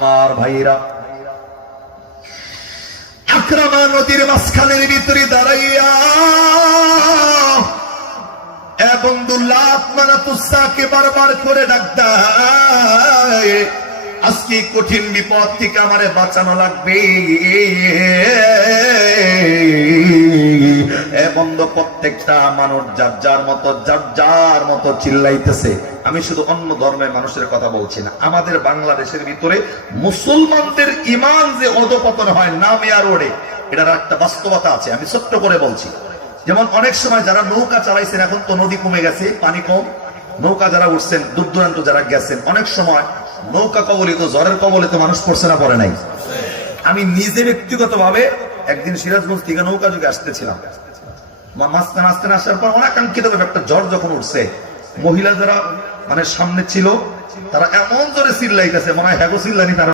আমার ভাইরা আকরামা নদীর মাঝখানের ভিতরে দাঁড়াইয়া বন্ধুল্লাহ আপনারা তুসাকে বারবার করে ডাক দেয়, আজকে কঠিন বিপদ থেকে আমারে বাঁচানো লাগবে। বন্ধু প্রত্যেকটা মানুষ যার যার মতো চিল্লাইতেছে। আমি শুধু অন্য ধর্মের মানুষের কথা বলছি না, আমাদের বাংলাদেশের ভিতরে মুসলমানদের ইমান যে অধপতন হয় নামে আর ওড়ে, এটার একটা বাস্তবতা আছে। আমি ছোট্ট করে বলছি, যেমন অনেক সময় যারা নৌকা চালাইছেন, এখন তো নদী কমে গেছে, পানি কম, নৌকা যারা উঠছেন, দূর দূরান্ত যারা গেছেন, অনেক সময় নৌকা কবলিত ঝড়ের কবলিত মানুষ পড়ছে না, পড়ে নাই? আমি নিজে ব্যক্তিগত ভাবে একদিন সিরাজগঞ্জ থেকে নৌকা যুগে আসতেছিলাম, মাঝখানে আসার পর অনাকাঙ্ক্ষিত একটা ঝড় যখন উঠছে, মহিলা যারা মানে সামনে ছিল তারা এমন জোরে চিল্লাইতেছে, মনে হয় হ্যাগো চিল্লানি তারা